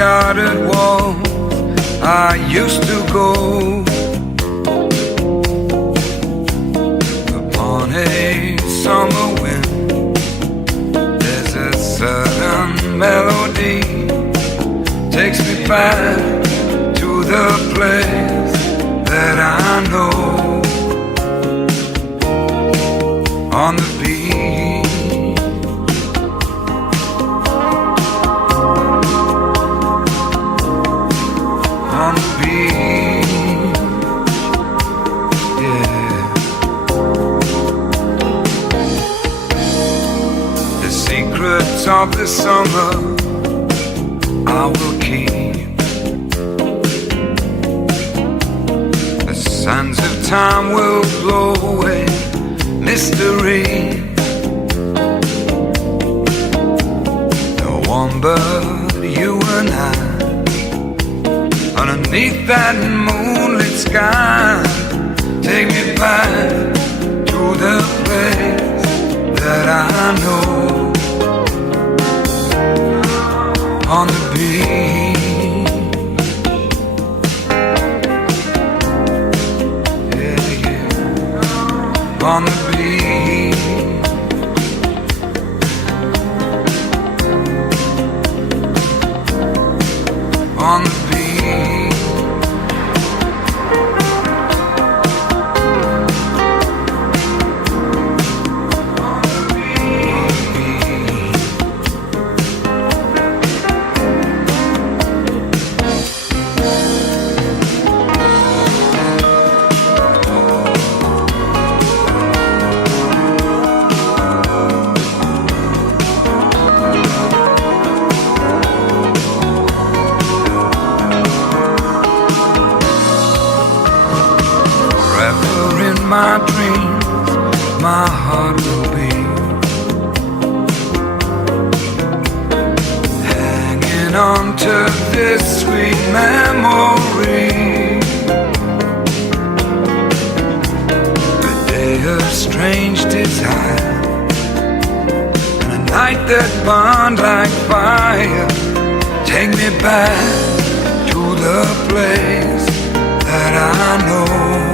discarded walls I used to go. Upon a summer wind, there's a certain melody takes me back to the place that I know. On the beach, on the beach, yeah. The secrets of the summer I will keep. The sands of time will blow away mystery. No one but you and I, underneath that moonlit sky, take me back to the place that I know. On the beach, yeah, yeah. On the beach, on the beach, my dreams, my heart will be hanging on to this sweet memory. A day of strange desire, and a night that burned like fire. Take me back to the place that I know.